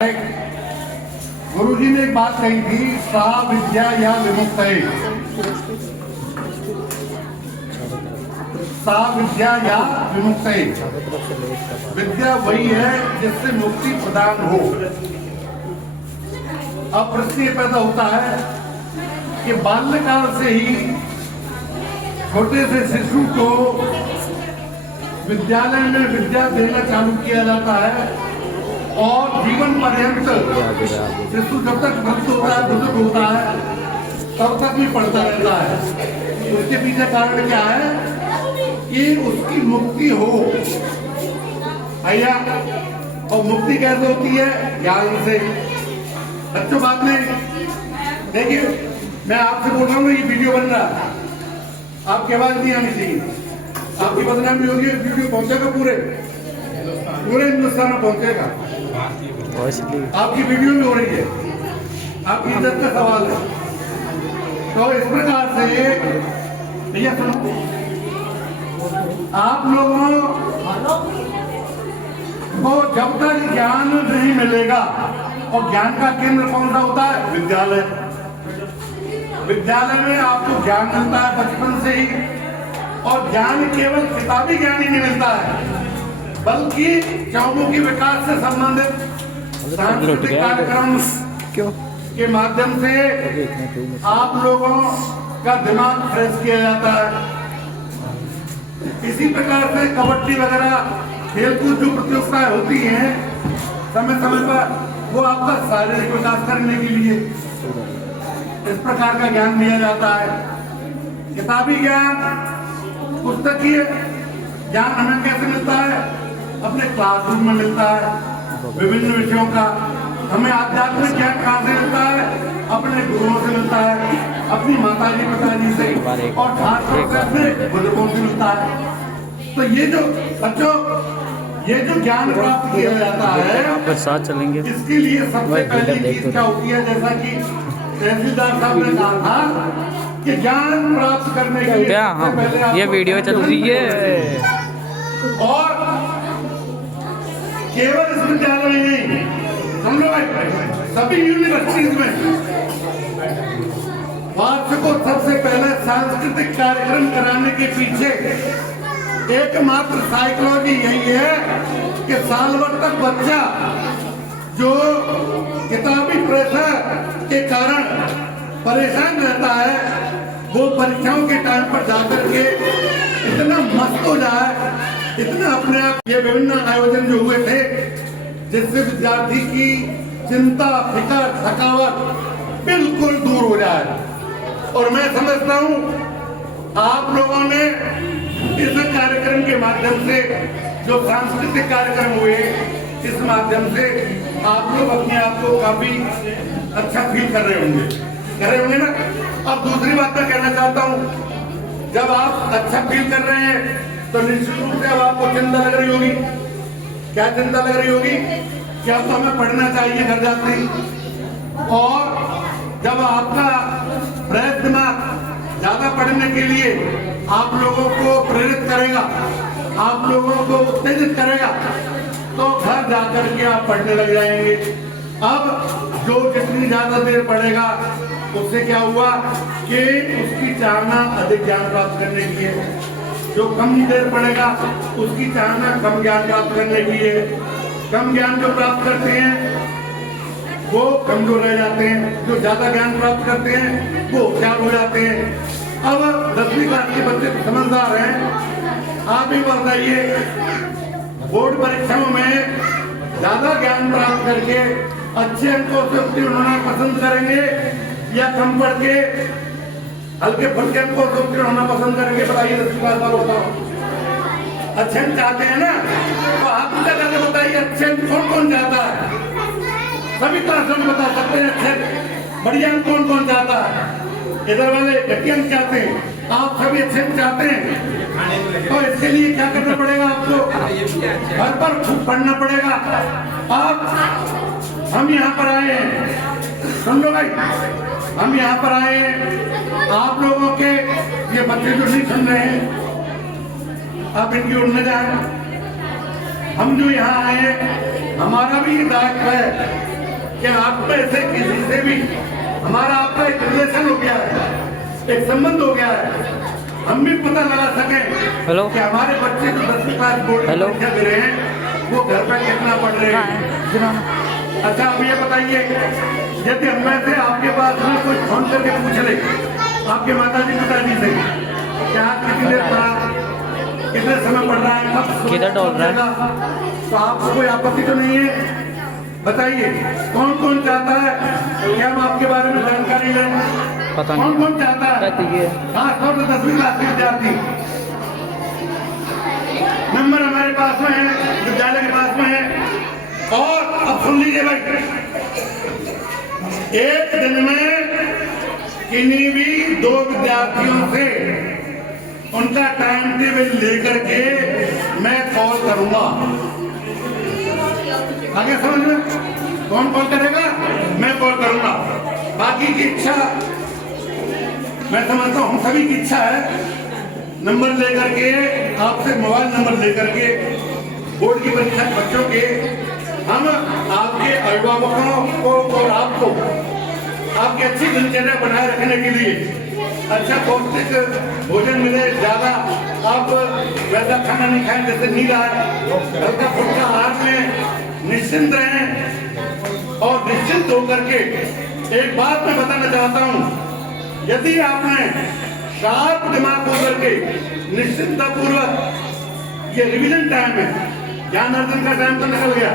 गुरुजी ने एक बात कही थी, सा विद्या या विमुक्त है। सा विद्या या विमुक्त है। विद्या वही है जिससे मुक्ति प्रदान हो। अब प्रश्न ये पैदा होता है कि बाल्यकाल से ही छोटे से शिशु को विद्यालय में विद्या देना चालू किया जाता है और जीवन पर्यंत शिशु जब तक भक्त होता है, बुजुर्ग होता है, तब तक भी पढ़ता रहता है। उसके पीछे कारण क्या है कि उसकी मुक्ति हो भैया। और मुक्ति कैसे होती है? ज्ञान से। बच्चों बात नहीं, देखिए मैं आपसे बोल रहा हूँ, ये वीडियो बन रहा है, आपकी आवाज नहीं आनी चाहिए, आपकी बदनामी होगी। वीडियो पहुंचेगा पूरे हिंदुस्तान में पहुंचेगा। आपकी वीडियो भी हो रही है, आपकी इज्जत का सवाल है। तो इस प्रकार से भैया सुनो, आप लोगों को जब तक ज्ञान नहीं मिलेगा, और ज्ञान का केंद्र कौन सा होता है? विद्यालय। विद्यालय में आपको ज्ञान मिलता है बचपन से ही, और ज्ञान केवल किताबी ज्ञान ही नहीं मिलता है, बल्कि चौमुखी विकास से संबंधित सांस्कृतिक कार्यक्रम के माध्यम से आप लोगों का दिमाग फ्रेश किया जाता है। इसी प्रकार से कबड्डी वगैरह खेलकूद जो प्रतियोगिताएं होती हैं समय समय पर, वो आपका शारीरिक विकास करने के लिए इस प्रकार का ज्ञान दिया जाता है। किताबी ज्ञान, पुस्तकीय ज्ञान हमें कैसे मिलता है? अपने क्लासरूम में मिलता है। विभिन्न विषयों का हमें आध्यात्मिक ज्ञान कहाँ से मिलता है? अपने गुरुओं से मिलता है, अपनी माताजी पिताजी से, और खासतौर से अपने बुजुर्गों से मिलता है। तो ये जो बच्चों, ये जो ज्ञान प्राप्त किया जाता है, आप साथ चलेंगे, इसके लिए सबसे पहली चीज क्या होती है? जैसा कि तहसीलदार साहब ने कहा था कि ज्ञान प्राप्त करने के लिए पहले ये वीडियो चल रही है, और केवल इस विद्यालय में नहीं, हम लोग सभी यूनिवर्सिटीज में वार्षिकोत्सव से पहले सांस्कृतिक कार्यक्रम कराने के पीछे एकमात्र साइकोलॉजी यही है कि साल भर तक बच्चा जो किताबी प्रेशर के कारण परेशान रहता है, वो परीक्षाओं के टाइम पर जाकर के इतना मस्त हो जाए, इतना अपने आप। ये विभिन्न आयोजन जो हुए थे, जिससे विद्यार्थी की चिंता, फिक्र, थकावट बिल्कुल दूर हो जाए। और मैं समझता हूँ आप लोगों ने इस कार्यक्रम के माध्यम से, जो सांस्कृतिक कार्यक्रम हुए, इस माध्यम से आप लोग अपने आप को काफी अच्छा फील कर रहे होंगे ना। अब दूसरी बात मैं कहना चाहता हूँ, जब आप अच्छा फील कर रहे हैं तो निश्चित रूप से अब आपको चिंता लग रही होगी। क्या चिंता लग रही होगी? क्या तो हमें पढ़ना चाहिए घर जाते ही। और जब आपका फ्रेश दिमाग ज्यादा पढ़ने के लिए आप लोगों को प्रेरित करेगा, आप लोगों को उत्तेजित करेगा, तो घर जाकर के आप पढ़ने लग जाएंगे। अब जो जितनी ज्यादा देर पढ़ेगा, उससे क्या हुआ कि उसकी चाहना अधिक ज्ञान प्राप्त करने की है। जो कम देर पढ़ेगा, उसकी चाहना कम ज्ञान प्राप्त करने की है। कम ज्ञान जो प्राप्त करते हैं वो कमजोर रह जाते हैं, जो ज्यादा ज्ञान प्राप्त करते हैं वो होशियार हो जाते हैं। अब 10वीं क्लास के बच्चे समझदार हैं। आप ही बताइए, बोर्ड परीक्षाओं में ज्यादा ज्ञान प्राप्त करके अच्छे अंकों से उत्तीर्ण होना पसंद करेंगे, या कम पढ़ के हल्के फुल्के अंकों से उत्तीर्ण होना पसंद करेंगे? बताइए 10वीं क्लास वालों को। अच्छे अंक चाहते हैं ना, तो आप मुझे बताइए, अच्छे अंक कौन कौन चाहता है? सभी क्लासों में बता सकते हैं अच्छे बढ़िया अंक कौन कौन चाहता है? इधर वाले घटिया अंक चाहते हैं, आप सभी अच्छे अंक चाहते हैं। तो इसके लिए क्या करना पड़ेगा? आपको घर पर खूब पढ़ना पड़ेगा। आप हम यहाँ पर आए हैं, सुन लो भाई, हम यहाँ पर आए हैं, आप लोगों के ये बच्चे जो नहीं सुन रहे हैं, आप इनकी ओर न जाए। हम जो यहाँ आए, हमारा भी दायित्व है कि आप में से किसी से भी हमारा आपका एक रिलेशन हो गया है, एक संबंध हो गया है, हम भी पता लगा सकें हेलो कि हमारे बच्चे जो 10वीं क्लास बोर्ड की हेलो। परीक्षा दे रहे हैं वो घर पर कितना पढ़ रहे हैं। अच्छा आप ये बताइए, यदि हम में से आपके पास में कोई फोन करके पूछ ले आपके माताजी पिताजी से क्या कितनी देर पढ़ा, कितने समय पढ़ रहा है, कब किधर डोल रहा है, तो आपको कोई आपत्ति तो नहीं है? बताइए कौन कौन चाहता है कि हम आपके बारे में जानकारी लें? पता कौन नहीं कौन चाहता है? खास तौर से 10वीं क्लास के विद्यार्थी। नंबर हमारे पास में है, विद्यालय के पास में है। और अब सुन लीजिए भाई, एक दिन में किन्हीं भी 2 विद्यार्थियों से उनका टाइम टेबल लेकर के मैं कॉल करूंगा। आगे समझ में, कौन कॉल करेगा? मैं कॉल करूंगा। बाकी की इच्छा मैं समझता हूँ, हम सभी की इच्छा है नंबर लेकर के, आपसे मोबाइल नंबर लेकर के बोर्ड की परीक्षा के बच्चों के हम आपके अभिभावकों को और आपको आपकी अच्छी दिनचर्या बनाए रखने के लिए अच्छा पौष्टिक भोजन मिले, ज्यादा आप वैसा खाना नहीं खाएं जैसे नींद आए, हल्का फुल्का आहार में निश्चिंत रहें। और निश्चिंत होकर के एक बात मैं बताना चाहता हूँ, यदि आपने शार्प दिमाग होकर के निश्चिंता पूर्वक ये रिवीजन टाइम है, ज्ञान अर्जन का टाइम तो निकल गया,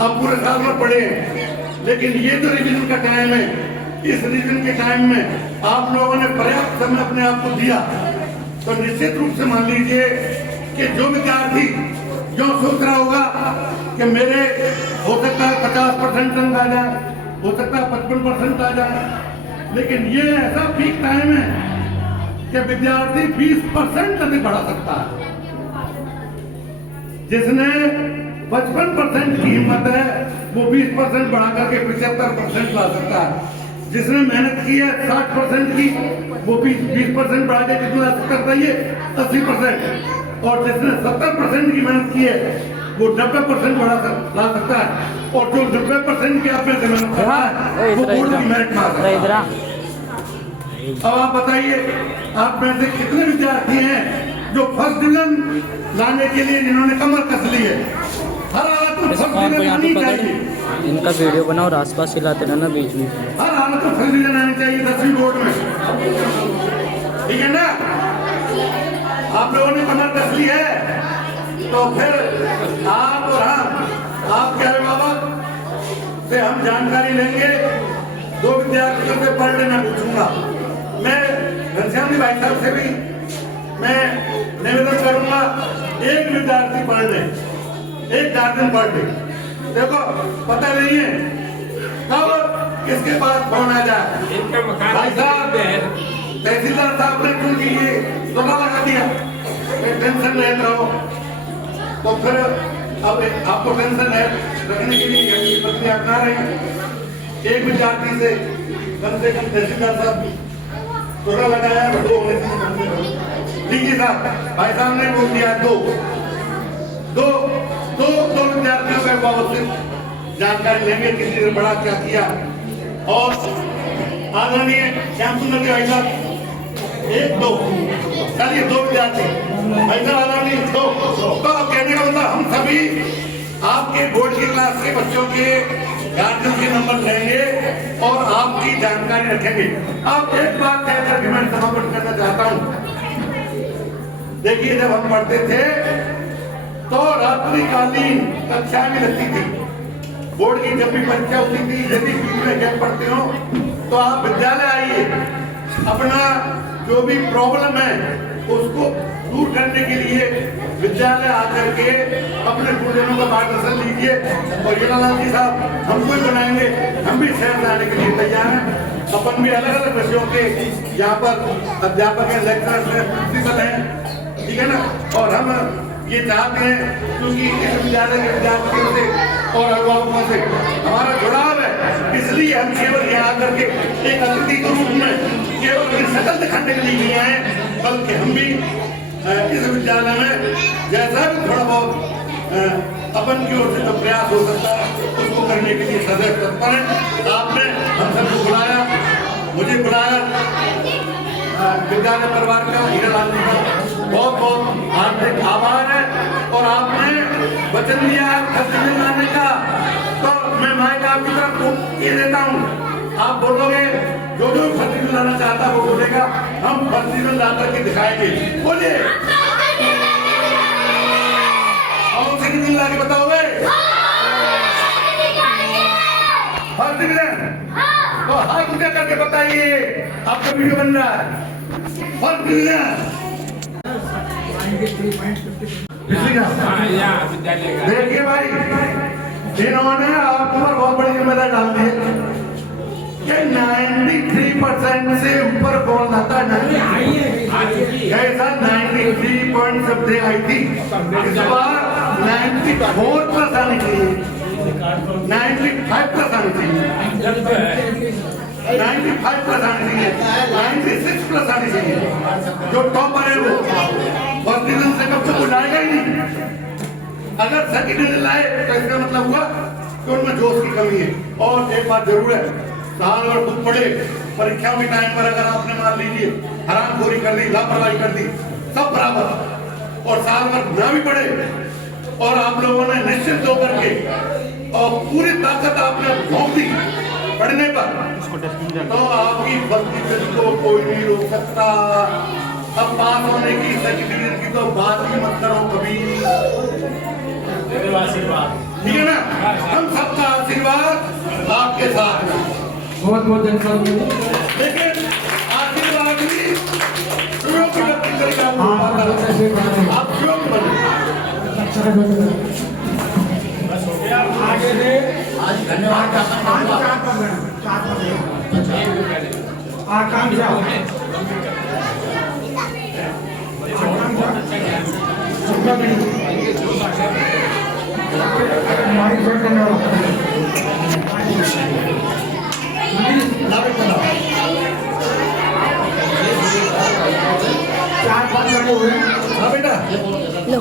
आप पूरे साल भर पढ़े हैं, लेकिन ये जो रिवीजन का टाइम है, इस रिवीजन के टाइम में आप लोगों ने पर्याप्त समय अपने आप को दिया, तो निश्चित रूप से मान लीजिए कि जो विद्यार्थी जो सोच रहा होगा कि मेरे हो सकता है 50% अंक आ जाए, हो सकता है 55% आ जाए, लेकिन ये ऐसा पीक टाइम है कि विद्यार्थी 20% अधिक बढ़ा सकता है। जिसने 55% की हिम्मत है वो 20% बढ़ा करके 75% ला सकता है। जिसने मेहनत की है 60% की वो 20% बढ़ा के कितना ला सकता है? ये 80%। और जिसने 70% की मेहनत की है वो 90% ला सकता है। और जो 90% की आपने से मेहनत कर रहा है वो बोर्ड की मेरिट ला सकता है। अब आप बताइए, आप में से कितने विद्यार्थी हैं जो फर्स्ट डिवीजन लाने के लिए जिन्होंने कमर कस ली है? हर हालत में फर्स्ट डिवीजन आनी चाहिए। इनका वीडियो बनाओ और आसपास हिलाते रहना बीच में। हर हालत में फर्स्ट डिवीजन आनी चाहिए 10वीं बोर्ड में, ठीक है ना? आप लोगों ने कमर कस ली है तो फिर आप और हम आपके अभिभावक से हम जानकारी लेंगे। 2 विद्यार्थियों से पढ़ लेना पूछूंगा मैं, घनश्याम जी भाई साहब से भी मैं निवेदन करूंगा, एक विद्यार्थी पढ़ ले, एक गार्जियन पढ़ ले। देखो पता नहीं है कब किसके पास फोन आ जाए। भाई साहब तहसीलदार साहब ने क्यों की ये दोना लगा दिया, टेंशन नहीं रहो, तो फिर अब आपको टेंशन है रखने के लिए ये प्रक्रिया अपना रहे हैं। एक विद्यार्थी से कम तहसीलदार साहब दोना लगाया, 2 होने से लीजिए साहब, भाई साहब ने बोल दिया 2 विद्यार्थियों के बाबत से जानकारी लेंगे, किसी ने बड़ा क्या किया। और आदरणीय श्याम सुंदर जी भाई साहब 1 2 चलिए 2 विद्यार्थी भाई साहब आदरणीय 2। तो अब कहने का मतलब हम सभी आपके बोर्ड की क्लास के बच्चों के गार्जियन के नंबर लेंगे और आपकी जानकारी रखेंगे। अब एक बात कहकर के मैं समापन करना चाहता हूँ। देखिए जब हम पढ़ते थे तो रात्रिकालीन कक्षा भी लगती थी, बोर्ड की जब भी परीक्षा होती थी, यदि बीच में गैप पढ़ते हो तो आप विद्यालय आइए, अपना जो भी प्रॉब्लम है उसको दूर करने के लिए विद्यालय आकर के अपने गुरुजनों का मार्गदर्शन लीजिए। और हीरालाल जी साहब हमको ही बनाएंगे, हम भी शहर में आने के लिए तैयार हैं। अपन भी अलग अलग विषयों के यहाँ पर अध्यापक हैं, लेक्चरर्स हैं, प्रिंसिपल हैं, ठीक है ना? और हम ये चाहते हैं क्योंकि इस विद्यालय के विद्यार्थियों से और अभिभावकों से हमारा जुड़ाव है, इसलिए हम केवल यहाँ आकर के एक अतिथि के रूप में केवल शक्ल दिखाने के लिए नहीं आए, बल्कि हम भी इस विद्यालय में जैसा भी थोड़ा बहुत अपन की ओर से जो प्रयास हो सकता है उसको करने के लिए सदैव तत्पर है। आपने हम सबको बुलाया, मुझे बुलाया, विद्यालय परिवार का, हीरालाल जी का बहुत बहुत हार्दिक आभार है। और आपने वचन दिया है फर्स्ट लाने का, तो मैं माइक आपकी तरफ ये देता हूँ, आप बोलोगे जो जो फर्स्ट लाना चाहता है वो बोलेगा, हम फर्स्ट ला करके दिखाएंगे। बोलिए और सेकंड ला के बताओगे फर्स्ट डिवीजन, तो हाथ ऊंचा करके बताइए आपका वीडियो बन रहा है। फर्स्ट डिवीजन देखिए भाई, इन्होंने आपके ऊपर बहुत बड़ी जिम्मेदारी डाल दी है कि 93% से ऊपर कॉल आता है। 93 पॉइंट सबसे आई थी, इस बार 94+ आनी चाहिए, 95+ आनी चाहिए, 95+ आनी चाहिए, 96+ आनी चाहिए। जो टॉपर है वो फर्स्ट डिवीजन से कब तक लाएगा ही नहीं। अगर सेकंड डिवीजन लाए तो इसका मतलब हुआ कि उनमें जोश की कमी है। और एक बात जरूर है, साल भर खुद पढ़े, परीक्षा में टाइम पर अगर आपने मान लीजिए हरामखोरी कर दी, लापरवाही कर दी, सब बराबर। और साल भर ना भी पढ़े और आप लोगों ने निश्चित होकर के और पूरी ताकत आपने झोंक दी पढ़ने पर, तो आपकी भक्ति को कोई नहीं रोक सकता। अब पास होने की, सेकंड डिवीजन की तो बात ही मत करो कभी, ठीक है ना। हम सबका आशीर्वाद आपके साथ है। बहुत बहुत धन्यवाद। लेकिन आशीर्वाद भी योग्य व्यक्ति करेगा, आप योग्य बने। आगे से धन्यवाद। आकांक्षा हमारी हाँ बेटा लो